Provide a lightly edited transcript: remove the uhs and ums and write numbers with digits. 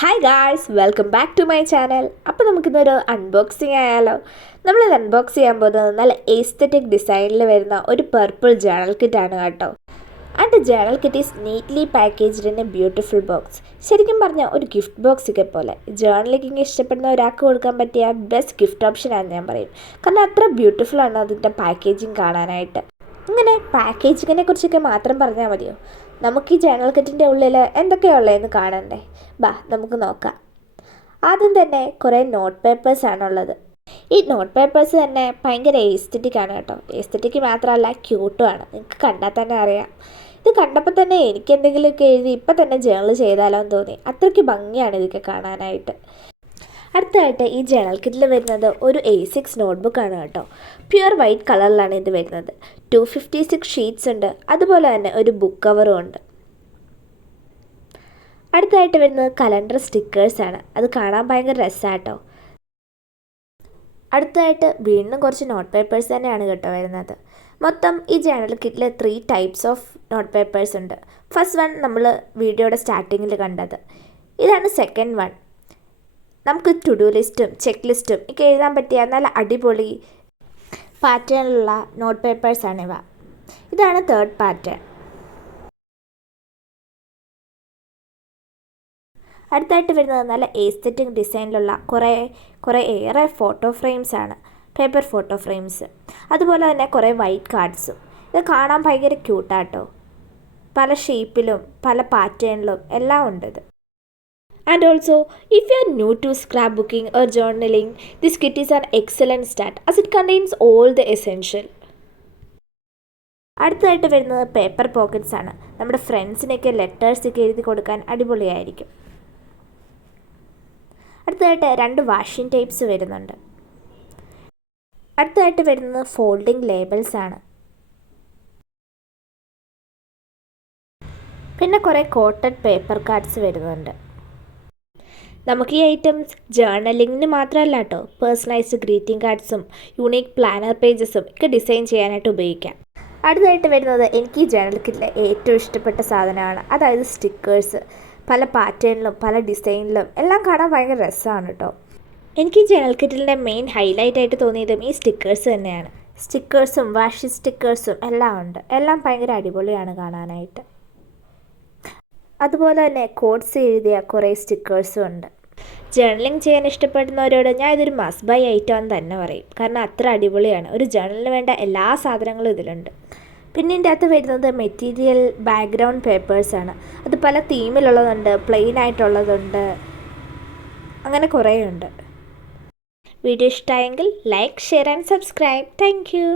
Hi guys, welcome back to my channel. അപ്പോൾ നമുക്കിന്നൊരു unboxing ആയാലോ. നമ്മളിത് അൺബോക്സ് ചെയ്യാൻ പോകുന്നത് നല്ല എസ്തെറ്റിക് ഡിസൈനിൽ വരുന്ന ഒരു പർപ്പിൾ ജേണൽ കിറ്റാണ് കേട്ടോ. And journal kit is neatly packaged in A beautiful box. ശരിക്കും പറഞ്ഞാൽ ഒരു ഗിഫ്റ്റ് ബോക്സ് ഒക്കെ പോലെ ജേണലിങ് ഇഷ്ടപ്പെടുന്ന ഒരാൾക്ക് കൊടുക്കാൻ പറ്റിയ ബെസ്റ്റ് ഗിഫ്റ്റ് ഓപ്ഷനാണെന്ന് ഞാൻ പറയും. കാരണം അത്ര ബ്യൂട്ടിഫുൾ ആണ് അതിൻ്റെ പാക്കേജിങ് കാണാനായിട്ട്. ഇങ്ങനെ പാക്കേജിങ്ങിനെ കുറിച്ചൊക്കെ മാത്രം പറഞ്ഞാൽ മതിയോ? നമുക്ക് ഈ ജേണൽ കിറ്റിൻ്റെ ഉള്ളിൽ എന്തൊക്കെയുള്ളതെന്ന് കാണണ്ടേ? ബാ നമുക്ക് നോക്കാം. ആദ്യം തന്നെ കുറേ നോട്ട് പേപ്പേഴ്സാണുള്ളത്. ഈ നോട്ട് പേപ്പേഴ്സ് തന്നെ ഭയങ്കര എസ്തെറ്റിക്കാണ് കേട്ടോ. എസ്തെറ്റിക്ക് മാത്രമല്ല ക്യൂട്ടുമാണ്. നിങ്ങൾക്ക് കണ്ടാൽ തന്നെ അറിയാം. ഇത് കണ്ടപ്പോൾ തന്നെ എനിക്ക് എന്തെങ്കിലുമൊക്കെ എഴുതി ഇപ്പം തന്നെ ജേണൽ ചെയ്താലോ എന്ന് തോന്നി. അത്രയ്ക്ക് ഭംഗിയാണ് ഇതൊക്കെ കാണാനായിട്ട്. അടുത്തായിട്ട് ഈ ജേണൽ കിറ്റിൽ വരുന്നത് ഒരു A6 നോട്ട്ബുക്കാണ് കേട്ടോ. പ്യുവർ വൈറ്റ് കളറിലാണ് ഇത് വരുന്നത്. 256 ഷീറ്റ്സ് ഉണ്ട്. അതുപോലെ തന്നെ ഒരു ബുക്ക് കവറും ഉണ്ട്. അടുത്തായിട്ട് വരുന്നത് കലണ്ടർ സ്റ്റിക്കേഴ്സാണ്. അത് കാണാൻ ഭയങ്കര രസമാട്ടോ. അടുത്തായിട്ട് വീണ്ടും കുറച്ച് നോട്ട് പേപ്പേഴ്സ് തന്നെയാണ് കേട്ടോ വരുന്നത്. മൊത്തം ഈ ജേണൽ കിറ്റിൽ 3 ടൈപ്സ് ഓഫ് നോട്ട് പേപ്പേഴ്സ് ഉണ്ട്. ഫസ്റ്റ് വൺ നമ്മൾ വീഡിയോയുടെ സ്റ്റാർട്ടിങ്ങിൽ കണ്ടത്. ഇതാണ് സെക്കൻഡ് വൺ. നമുക്ക് ടു ഡു ലിസ്റ്റും ചെക്ക് ലിസ്റ്റും ഒക്കെ എഴുതാൻ പറ്റിയ നല്ല അടിപൊളി പാറ്റേണിലുള്ള നോട്ട് പേപ്പേഴ്സാണിവ. ഇതാണ് തേർഡ് പാറ്റേൺ. അടുത്തായിട്ട് വരുന്നത് നല്ല എസ്തെറ്റിക് ഡിസൈനിലുള്ള കുറേ ഏറെ ഫോട്ടോ ഫ്രെയിംസാണ്. Paper photo frames. അതുപോലെ തന്നെ കുറേ വൈറ്റ് കാർഡ്സും. ഇത് കാണാൻ ഭയങ്കര ക്യൂട്ടാട്ടോ. പല ഷേപ്പിലും പല പാറ്റേണിലും എല്ലാം ഉണ്ട് ഇത്. And also, if you are new to scrapbooking or journaling, this kit is an excellent start as it contains all the essential. അടുത്തതായിട്ട് വരുന്നത് പേപ്പർ പോക്കറ്റ്സ് ആണ്. നമ്മുടെ ഫ്രണ്ട്സിനൊക്കെ ലെറ്റേഴ്സൊക്കെ എഴുതി കൊടുക്കാൻ അടിപൊളിയായിരിക്കും. അടുത്തതായിട്ട് 2 വാഷിംഗ് ടേപ്സ് വരുന്നുണ്ട്. അടുത്തതായിട്ട് വരുന്നത് ഫോൾഡിംഗ് ലേബൽസ് ആണ്. പിന്നെ കുറേ കോട്ടഡ് പേപ്പർ കാർഡ്സ് വരുന്നുണ്ട്. നമുക്ക് ഈ ഐറ്റംസ് ജേർണലിങ്ങിന് മാത്രമല്ല കേട്ടോ, പേഴ്സണലൈസ്ഡ് ഗ്രീറ്റിംഗ് കാർഡ്സും യൂണീക്ക് പ്ലാനർ പേജസും ഒക്കെ ഡിസൈൻ ചെയ്യാനായിട്ട് ഉപയോഗിക്കാം. അടുത്തതായിട്ട് വരുന്നത് എനിക്ക് ഈ ജേണൽ കിറ്റിലെ ഏറ്റവും ഇഷ്ടപ്പെട്ട സാധനമാണ്. അതായത് സ്റ്റിക്കേഴ്സ്. പല പാറ്റേണിലും പല ഡിസൈനിലും എല്ലാം കാണാൻ ഭയങ്കര രസമാണ് കേട്ടോ. എനിക്ക് ഈ ജേണൽ കിറ്റിൻ്റെ മെയിൻ ഹൈലൈറ്റ് ആയിട്ട് തോന്നിയതും ഈ സ്റ്റിക്കേഴ്സ് തന്നെയാണ്. സ്റ്റിക്കേഴ്സും വാഷി സ്റ്റിക്കേഴ്സും എല്ലാം ഉണ്ട്. എല്ലാം ഭയങ്കര അടിപൊളിയാണ് കാണാനായിട്ട്. അതുപോലെ തന്നെ കോഡ്സ് എഴുതിയ കുറേ സ്റ്റിക്കേഴ്സും ഉണ്ട്. ജേർണലിങ് ചെയ്യാൻ ഇഷ്ടപ്പെടുന്നവരോട് ഞാൻ ഇതൊരു മസ്റ്റ് ബൈ ഐറ്റം എന്ന് തന്നെ പറയും. കാരണം അത്ര അടിപൊളിയാണ്. ഒരു ജേർണലിന് വേണ്ട എല്ലാ സാധനങ്ങളും ഇതിലുണ്ട്. പിന്നെ ഇതിൻ്റെ അകത്ത് വരുന്നത് മെറ്റീരിയൽ ബാക്ക്ഗ്രൗണ്ട് പേപ്പേഴ്സാണ്. അത് പല തീമിലുള്ളതുണ്ട്, പ്ലെയിൻ ആയിട്ടുള്ളതുണ്ട്, അങ്ങനെ കുറേ ഉണ്ട്. വീഡിയോ ഇഷ്ടമായെങ്കിൽ like, share and subscribe. Thank you.